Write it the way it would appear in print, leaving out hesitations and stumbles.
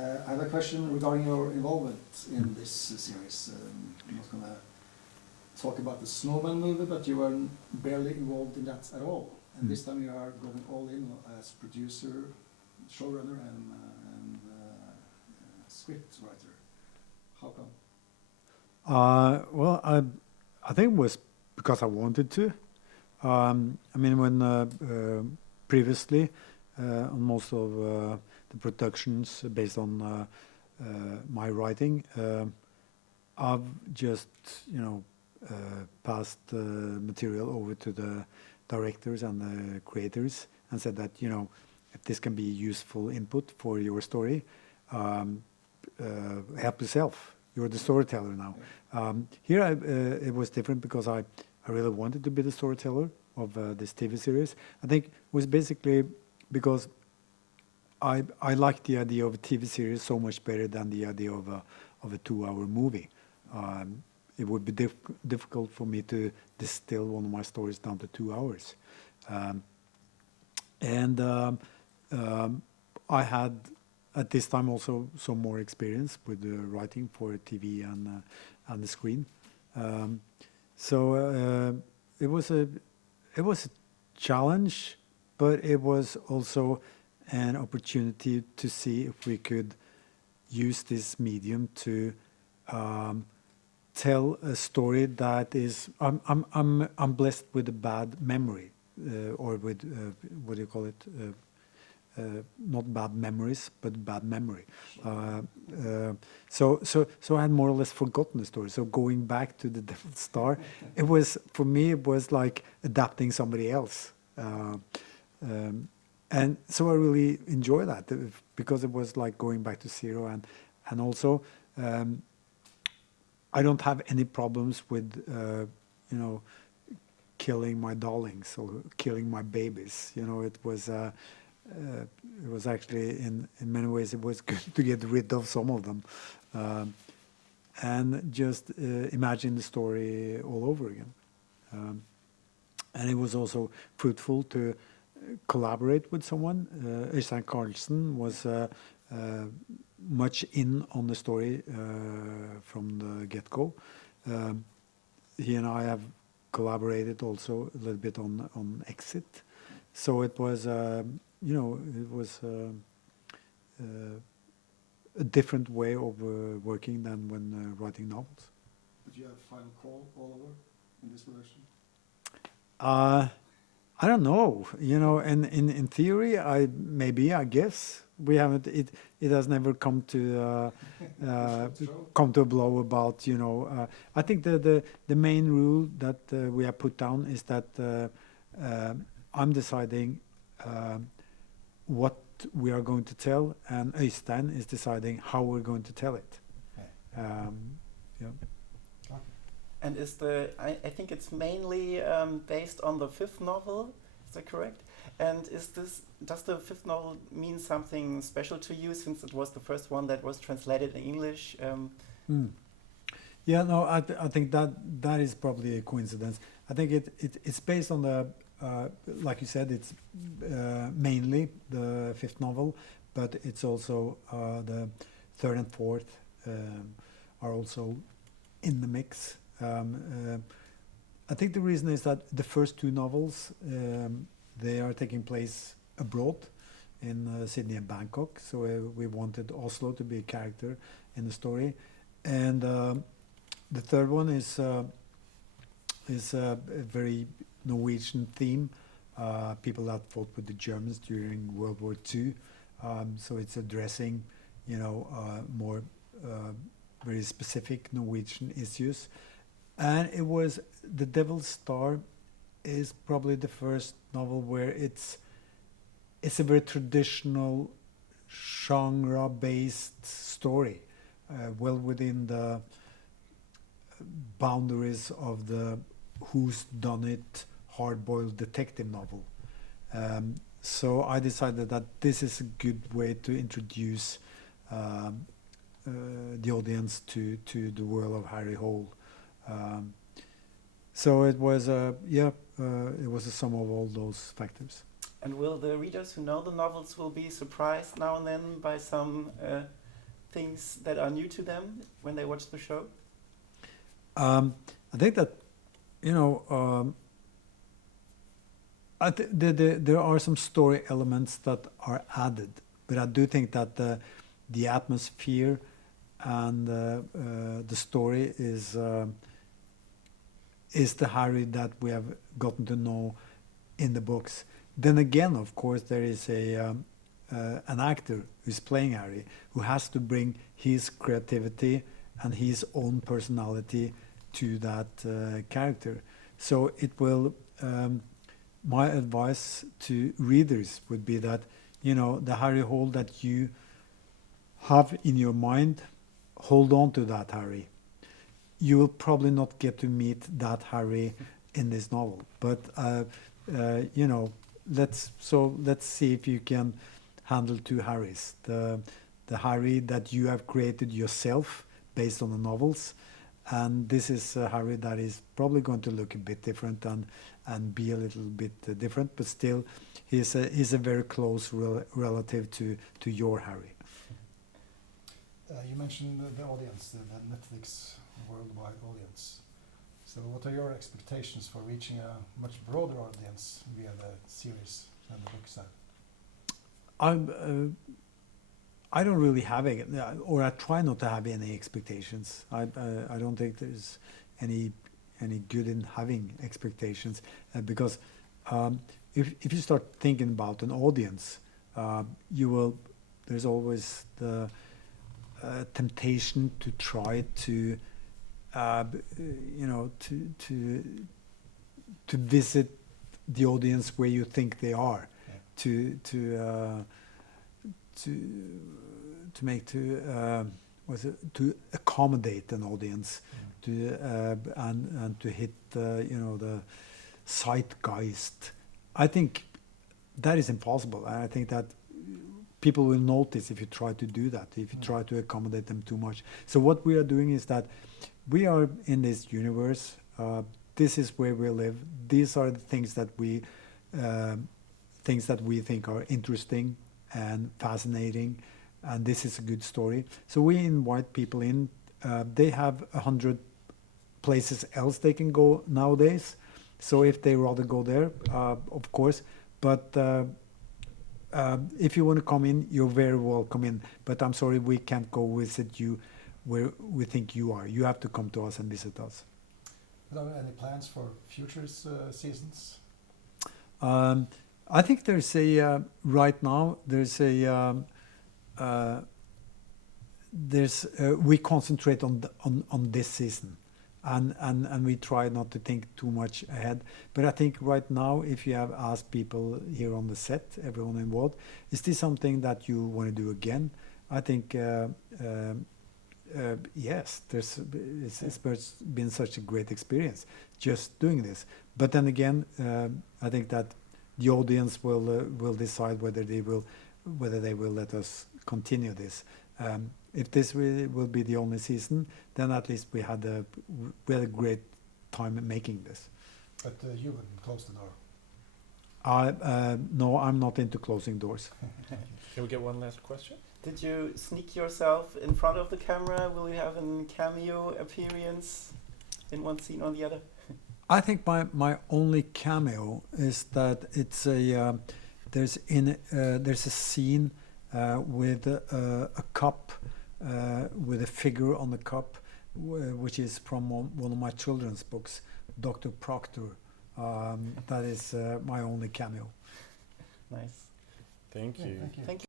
I have a question regarding your involvement in this series. I'm not going to talk about the Snowman movie, but you were barely involved in that at all. And this time you are going all in as producer, showrunner, and script writer. How come? Well, I think it was because I wanted to. I mean, when previously on most of the productions based on my writing, I've just passed the material over to the directors and the creators and said that if this can be useful input for your story, help yourself. You're the storyteller now. Here it was different because I really wanted to be the storyteller of this TV series. I think it was basically because I liked the idea of a TV series so much better than the idea of a 2-hour movie. It would be difficult for me to distill one of my stories down to 2 hours. I had at this time also some more experience with writing for TV and the screen. So it was a challenge, but it was also an opportunity to see if we could use this medium to tell a story that is. I'm blessed with a bad memory, or with what do you call it? Not bad memories, but bad memory. So I had more or less forgotten the story. So going back to the Devil's Star, it was for me. It was like adapting somebody else, and so I really enjoy that because it was like going back to zero, and also I don't have any problems with killing my darlings or killing my babies. It was actually in many ways it was good to get rid of some of them, and just imagine the story all over again. And it was also fruitful to collaborate with someone. Øystein Carlsen was much in on the story from the get-go. He and I have collaborated also a little bit on Exit, so it was. It was a different way of working than when writing novels. Did you have final call all over in this production? I don't know. In theory, I guess we haven't. It has never come to come to a blow about. I think the main rule that we have put down is that I'm deciding. What we are going to tell, and Øystein is deciding how we're going to tell it. Yeah. And I think it's mainly based on the 5th novel, is that correct? And does the 5th novel mean something special to you since it was the first one that was translated in English? Yeah, no, I think that is probably a coincidence. I think it's based on the like you said, it's mainly the 5th novel, but it's also the 3rd and 4th are also in the mix. I think the reason is that the first 2 novels they are taking place abroad in Sydney and Bangkok, so we wanted Oslo to be a character in the story, and the 3rd one is a very Norwegian theme, people that fought with the Germans during World War II. So it's addressing, more very specific Norwegian issues. And it was The Devil's Star is probably the first novel where it's a very traditional genre-based story, well within the boundaries of the who's done it hard-boiled detective novel. So I decided that this is a good way to introduce the audience to the world of Harry Hole. So it was it was a sum of all those factors. And will the readers who know the novels will be surprised now and then by some things that are new to them when they watch the show? I think that, you know, there are some story elements that are added, but I do think that the atmosphere and the story is the Harry that we have gotten to know in the books. Then again, of course, there is an actor who's playing Harry who has to bring his creativity and his own personality to that character. So it will. My advice to readers would be that, you know, the Harry Hole that you have in your mind, hold on to that Harry. You will probably not get to meet that Harry in this novel, but you know, let's see if you can handle two Harrys. The Harry that you have created yourself based on the novels, and this is a Harry that is probably going to look a bit different and be a little bit different, but still he's a very close relative to your Harry. You mentioned the audience, the Netflix worldwide audience. So what are your expectations for reaching a much broader audience via the series than the books have? I don't really have any, or I try not to have any expectations. I don't think there's any good in having expectations, because if you start thinking about an audience, there's always the temptation to try to you know, to visit the audience where you think they are, to accommodate an audience, and to hit you know, the zeitgeist. I think that is impossible. I think that people will notice if you try to do that, if you try to accommodate them too much. So what we are doing is that we are in this universe. This is where we live. These are the things that we think are interesting and fascinating, and this is a good story. So we invite people in. They have 100 places else they can go nowadays. So if they rather go there, of course. But if you want to come in, you're very welcome in. But I'm sorry, we can't go visit you where we think you are. You have to come to us and visit us. Are there any plans for future seasons? I think there's right now we concentrate on this season, and we try not to think too much ahead. But I think right now, if you have asked people here on the set, everyone involved, is this something that you want to do again? I think yes. It's been such a great experience just doing this. But then again, I think that the audience will decide whether they will let us continue this. If this will be the only season, then at least we had a great time making this. But you wouldn't close the door? No, I'm not into closing doors. Can we get one last question? Did you sneak yourself in front of the camera? Will you have a cameo appearance in one scene or the other? I think my only cameo is that it's there's a scene with a cup with a figure on the cup, which is from one of my children's books, Dr. Proctor. That is my only cameo. Nice. Thank you. Thank you. Thank you.